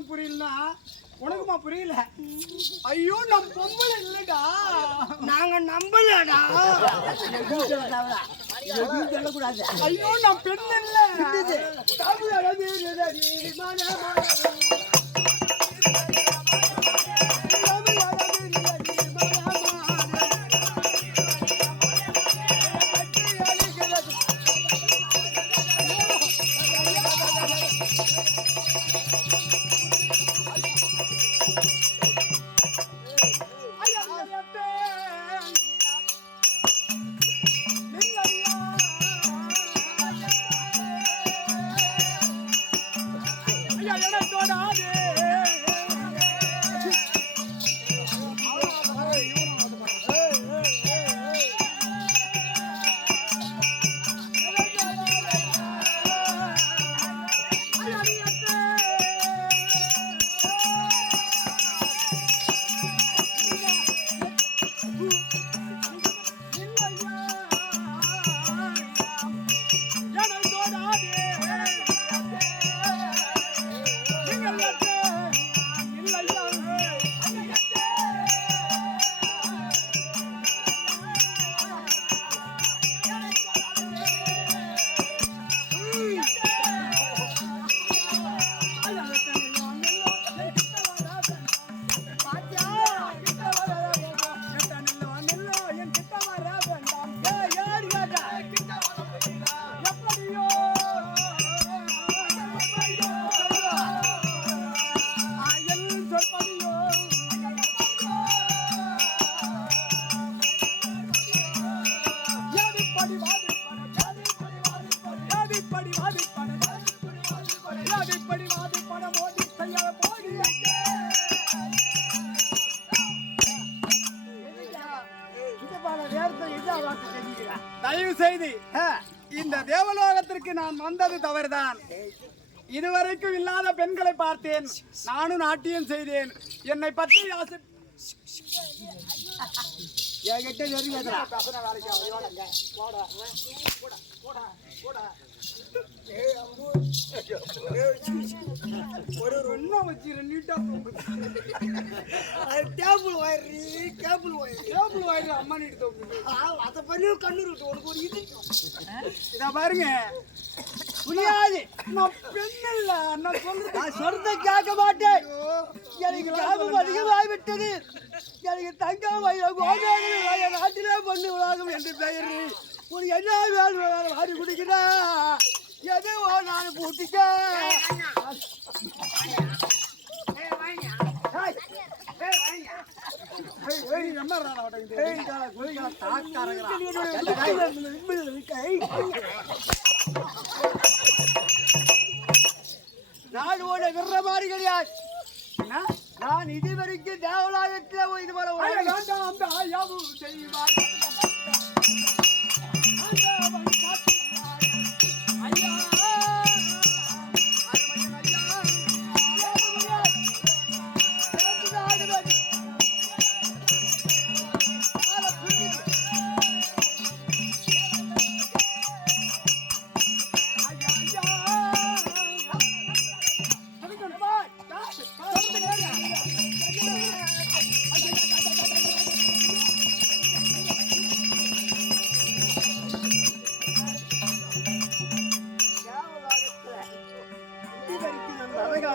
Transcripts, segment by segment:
ஒண்ணும் புரியலனா உனக்குமா புரியல? ஐயோ நம் பொம்பளை இல்லடா. நாங்க நம்பலடா. சொல்லக்கூடாது ஐயோ நான் பெண் இல்ல. ஐயா, தொடாதே. தயவு செய்து இந்த தேவலோகத்திற்கு நான் வந்தது தவறுதான். இதுவரைக்கும் இல்லாத பெண்களை பார்த்தேன். நானும் நாட்டியம் செய்தேன். என்னை பற்றி ஆசை என்கிட்ட நெருங்காதடா ஒரு ரெண்ணம் வச்சு ரெண்டா table wire cable wire cable வாயில அம்மா நீட்டு தோக்குது அதை பண்ணி கண்ணூர் விட்டு உனக்கு ஒரு இது இத பாருங்க புரியாது நான் பெண் இல்ல நான் சொல்றது நான் சொல்றத கேட்க மாட்டேன் எனக்கு லாபம் அதிகமாகி விட்டது எனக்கு தங்கம் என் நாட்டிலே பொண்ணு உலகம் என்று பெயர் ஒரு என்ன வேணும் வேணும் வாடி குடிக்கிறா எது நான் பூட்டிக்க. ஏய், ஏய், என்ன நான் உன்னை விடுற மாதிரி கிடையாது. நான் இதுவரைக்கும் தேவலாயத்தில் இது வர ஐயா, வேண்டாம், செய்வாய்.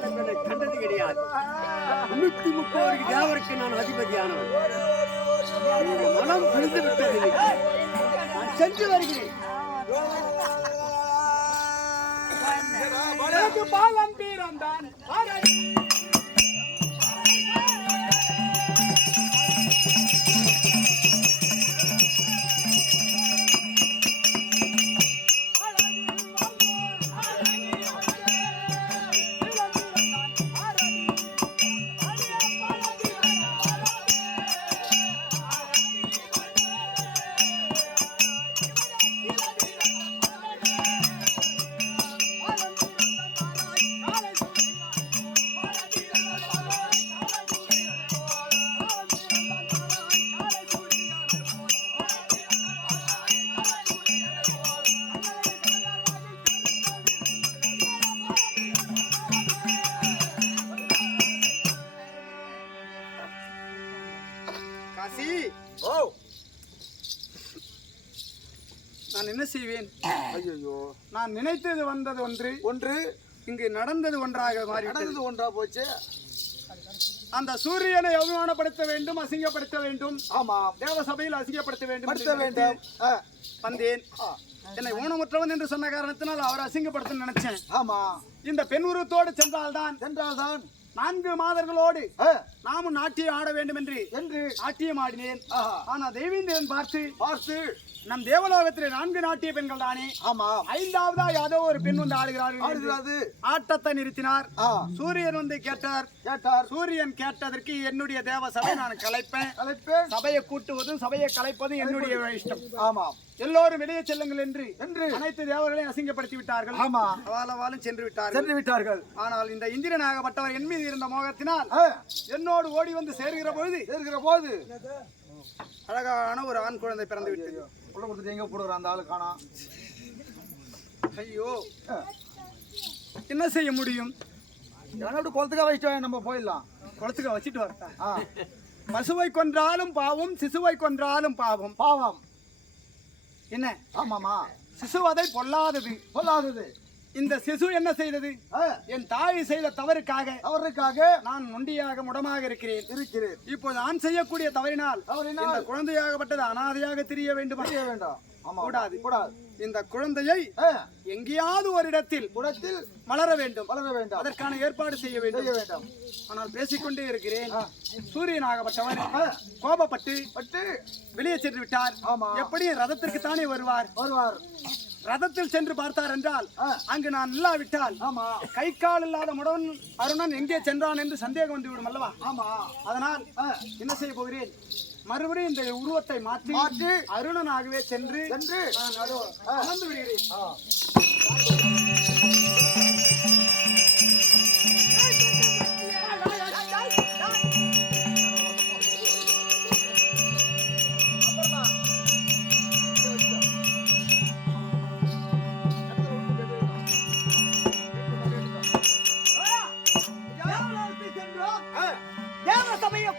பெண்ணை கண்டது கிடையாது. நூத்தி முப்பது தேவருக்கு நான் அதிபதியானவன்? மனம் விழுந்து விட்டது. நான் சென்று வருகிறேன். பாலம் என்ன செய்வேன்? ஐயோ நான் நினைத்தது வந்தது ஒன்று. ஒன்று. இங்கு நடந்தது ஒன்றாக மாறிவிட்டது. நடந்தது ஒன்றா போச்சு. அந்த சூரியனை அவமானப்படுத்த வேண்டும் அசிங்கப்படுத்த வேண்டும். ஆமா. தேவ சபையில் அசிங்கப்படுத்த வேண்டும் படுத்த வேண்டும். வந்தேன். என்னை ஊனமுற்றவன் என்று சொன்ன காரணத்தினால் அவர் அசிங்கப்படுத்த நினைச்சேன். ஆமா. இந்த பெண் உருவத்தோடு சென்றால்தான் சென்றால்தான். நான்கு மாதர்களோடு நாமும் நாட்டியம் ஆட வேண்டும் என்று என்று நாட்டியம் ஆடினேன். ஆனா தெய்வீந்திரன் பார்த்து பார்த்து. நம் தேவலோகத்திலே நான்கு நாட்டிய பெண்கள் தானே? ஆமா. ஐந்தாவதா யாதோ ஒரு பெண் வந்து ஆடுகிறார்கள் ஆடுகிறது. ஆட்டத்தை நிறுத்தினார். சூரியன் வந்து கேட்டார். கேட்டார். சூரியன் கேட்டதற்கு என்னுடைய தேவ சபை நான் கலைப்பேன். அழைப்பேன் சபையை கூட்டுவதும் சபையை கலைப்பதும் என்னுடைய இஷ்டம். ஆமாம் எல்லோரும் வெளியே செல்லுங்கள் என்று என்று. அனைத்து தேவர்களையும் அசிங்கப்படுத்தி விட்டார்கள். ஆமா. வாழவாலும் சென்று விட்டார்கள். சென்று விட்டார்கள். ஆனால் இந்த இந்திரனாகப்பட்டவர் என் மீது இருந்த மோகத்தினால் என்னோடு ஓடி வந்து சேர்கிற பொழுது இருக்கிற போது. அழகான ஒரு ஆண் குழந்தை பிறந்து விட்டது. உள்ள கொடுத்துட்டு எங்க போடுற அந்த ஆளு காணோம் ஐயோ. என்ன செய்ய முடியும்? எவனை விட்டு குளத்துக்கா வச்சுட்டு நம்ம போயிடலாம். குளத்துக்கு வச்சுட்டு வரட்டா பசுவை கொன்றாலும் பாவம் சிசுவை கொன்றாலும் பாவம். பாவம். என்ன? ஆமாமா சிசுவதை பொல்லாதது. சொல்லாதது இந்த சிசு என்ன செய்தது? என் தாய் செய்த தவறுக்காக அவருக்காக நான் நொண்டியாக முடமாக இருக்கிறேன். இருக்கிறேன். இப்போ நான் செய்யக்கூடிய தவறினால் இந்த குழந்தையாகப்பட்டது அனாதையாக தெரிய வேண்டுமா. செய்ய வேண்டாம். கூடாது. கூடாது. இந்த குழந்தையை எங்கேயாவது ஒரு இடத்தில் குடத்தில் வளர வேண்டும். வளர வேண்டாம். அதற்கான ஏற்பாடு செய்ய செய்ய வேண்டும். வேண்டாம் ஆனால் பேசிக்கொண்டே இருக்கிறேன். ஆ. சூரியனாகப்பட்டவர் ஆ, கோபப்பட்டு பட்டு வெளியே சென்று விட்டார். ஆமா. எப்படியும் ரதத்திற்கு தானே வருவார். வருவார். ரதத்தில் சென்று பார்த்தார் என்றால். அங்கு நான் இல்லாவிட்டால் ஆமா. கை கால் இல்லாத முடவன் அருணன் எங்கே சென்றான் என்று சந்தேகம் வந்துவிடும் அல்லவா? ஆமா. அதனால் என்ன செய்ய போகிறேன்? மறுபடியும் இந்த உருவத்தை மாற்றி மாற்றி அருணனாகவே சென்று சென்று அமர்ந்து விடுகிறேன்.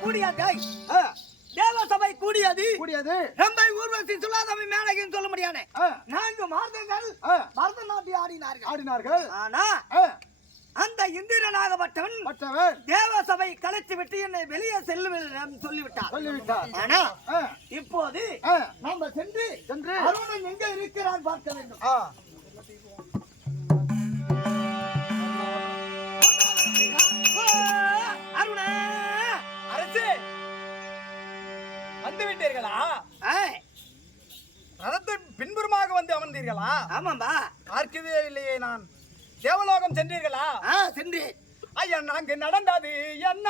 சபையை கூடியது? ஆ, தேவ சபை கூடியது. கூடியது. ரம்பை ஊர்வசி சுல்லாதமை மேனகின்னு சொல்ல முடியாது. நான்கு ஆ, பரதநாட்டியம் ஆடினார்கள். ஆடினார்கள். ஆனா அந்த இந்திரனாகப்பட்டவன் மற்றவன் தேவ சபை கலைத்து விட்டு என்னை வெளியே செல்லும் சொல்லிவிட்டார் சொல்லிவிட்டார் ஆனா இப்போது ஆ, நாம சென்று சென்று அருணன் எங்க இருக்கிறான் பார்க்க வேண்டும். வந்து விட்டீர்களா? ரதத்தின் பின்புறமாக வந்து அமர்ந்தீர்களா? ஆமாம்பா. பார்க்கவே இல்லையே நான். தேவலோகம் சென்றீர்களா? ஆ சென்று ஐயா நாங்க நடந்தது. என்ன?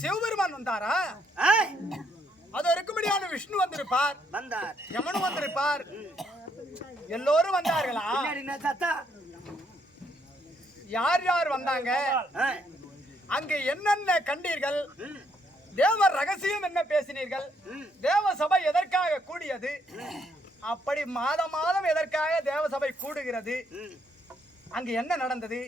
சிவபெருமான் வந்தாரா? அது இருக்கும்படியான விஷ்ணு வந்திருப்பார். வந்தார். யமனு வந்திருப்பார். எல்லோரும் வந்தார்களா? யார் யார் வந்தாங்க? அங்கு என்னென்ன கண்டீர்கள்? ம், தேவ ரகசியம் என்ன பேசினீர்கள்? ம். தேவ சபை எதற்காக கூடியது? அப்படி மாதம் மாதம் எதற்காக தேவ சபை கூடுகிறது? ம். அங்கு என்ன நடந்தது?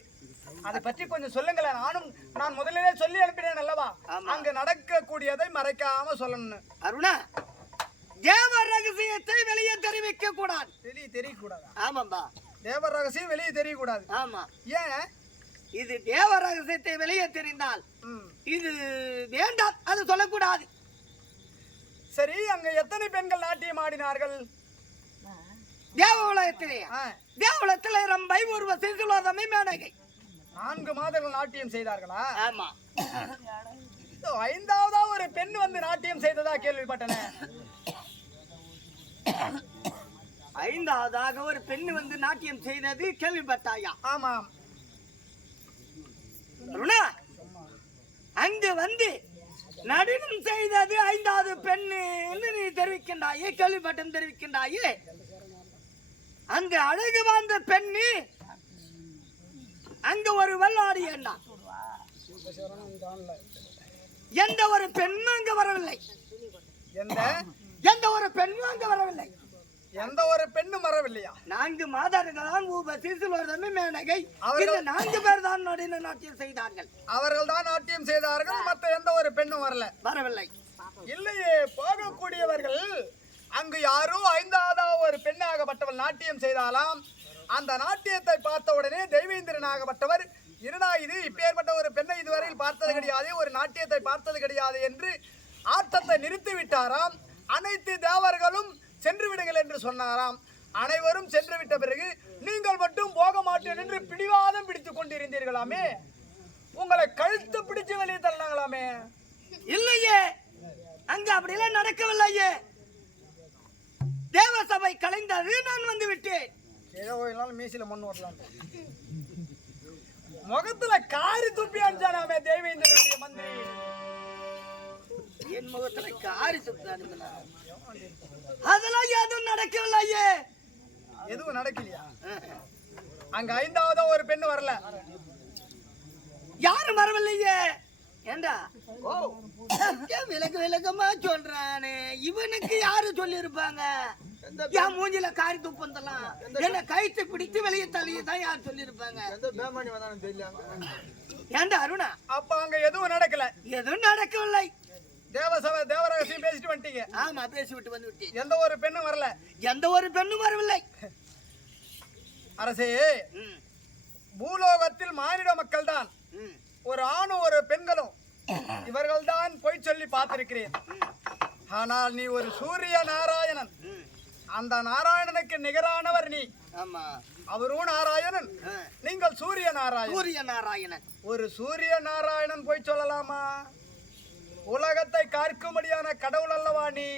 அதை பற்றி கொஞ்சம் சொல்லுங்களேன். நானும் நான் முதலிலே சொல்லி அனுப்பினேன் அல்லவா. அங்கு நடக்கக்கூடியதை மறைக்காம சொல்லணும் அருணா தேவ ரகசியத்தை வெளியே தெரிவிக்க கூடாது. வெளியே தெரியக்கூடாதா? ஆமாம்பா. தேவ ரகசியம் வெளியே தெரியக்கூடாது. ஆமா. ஏன்? இது தேவ ரகசியத்தை வெளியே தெரிந்தால். இது வேண்டாம் அது சொல்லக்கூடாது. சரி அங்க எத்தனை பெண்கள் நாட்டியம் ஆடினார்கள்? தேவ உலகத்திலே. ஆ, தேவலத்தில் ரம்பை ஒருவ சிசுலோதமை மேனகை நான்கு மாதங்கள் நாட்டியம் செய்தார்களா? ஆமா. ஐந்தாவதா ஒரு பெண் வந்து நாட்டியம் செய்ததா கேள்விப்பட்டன. ஐந்தாவதாக ஒரு பெண் வந்து நாட்டியம் செய்தது கேள்விப்பட்டாயா? ஆமாம். அருணா அங்கு வந்து நடனம் செய்தது ஐந்தாவது பெண்ணு. நீ தெரிவிக்கின்றாயே? கேள்விப்பட்டம் தெரிவிக்கின்றாயே? அங்கு அழகு வாழ்ந்த பெண்ணு. அங்க ஒரு வெள்ளாடி ஏண்டா எந்த ஒரு பெண்ணும் அங்க வரவில்லை. எந்த? எந்த ஒரு பெண்ணும் அங்க வரவில்லை. எந்த ஒரு பெண்ணும் வரவில்லையா? நான்கு மாதர்கள் தான் ஊபசி சிலோர்தமே மேனகை. அவர்கள்- நான்கு பேர் தான் நாட்டியம் செய்தார்கள். அவர்கள் தான் நாட்டியம் செய்தார்கள் மற்ற எந்த ஒரு பெண்ணும் வரல. வரவில்லை. இல்லையே போகக்கூடியவர்கள் அங்கு யாரோ ஐந்தாவதாக ஒரு பெண்ணாகப்பட்டவள் நாட்டியம் செய்தாலாம் அந்த நாட்டியத்தை பார்த்த உடனே தெய்வேந்திரனாகப்பட்டவர் இருடா இது? இப்பேற்பட்ட ஒரு பெண்ணை இதுவரையில் பார்த்தது கிடையாது ஒரு நாட்டியத்தை பார்த்தது கிடையாது என்று ஆட்டத்தை நிறுத்தி விட்டாராம். அனைத்து தேவர்களும் சென்று விடுங்கள் என்று சொன்னாராம். அனைவரும் சென்று விட்ட பிறகு நீங்கள் மட்டும் போக மாட்டேன் என்று பிடிவாதம் பிடித்துக் கொண்டிருந்தீர்களாமே. உங்களை கழுத்து பிடிச்சு வெளியே தள்ளினாங்களாமே. இல்லையே. அங்க அப்படியெல்லாம் நடக்கவில்லையே. தேவசபை கலைந்தது நான் வந்து விட்டேன் ஏதோ நாள் மீசில மண் ஓட்டலாம் முகத்துல காரி துப்பி அடிச்சானாமே தேவேந்திரனுடைய மந்திரி என் முகத்துல காரி சுத்தானுங்களா அதெல்லாம் எதுவும் நடக்கவில்லையே. எதுவும் நடக்கலையா? அங்க ஐந்தாவது ஒரு பெண் வரல. யாரும் வரவில்லையே. ஏண்டா? ஓ ஏன் விலக்கு விலக்கமா சொல்றானே. இவனுக்கு யாரு சொல்லியிருப்பாங்க? என் மூஞ்சில காரி துப்பந்தலாம். என்ன கைத்து பிடித்து வெளியே தள்ளியே தான் யார் சொல்லியிருப்பாங்க? ஏண்டா அருணா? அப்ப அங்க எதுவும் நடக்கல. எதுவும் நடக்கவில்லை. தேவசபை தேவரகசியம் பேசிட்டு வந்துட்டீங்க. ஆமா பேசிவிட்டு வந்து விட்டேன். எந்த ஒரு பெண்ணும் வரல. எந்த ஒரு பெண்ணும் வரவில்லை. அரசே பூலோகத்தில் மானிட மக்கள் தான் ம், ஒரு ஆணும் ஒரு பெண்களும். இவர்கள் தான் பொய் சொல்லி பார்த்திருக்கிறேன். ஆனால் நீ ஒரு சூரிய நாராயணன். அந்த நாராயணனுக்கு நிகரானவர் நீ. ஆமா. அவரும் நாராயணன். நீங்கள் சூரிய நாராயணன். சூரிய நாராயணன். ஒரு சூரிய நாராயணன் போய் சொல்லலாமா? உலகத்தை காக்கும்படியான கடவுள் அல்லவா நீ?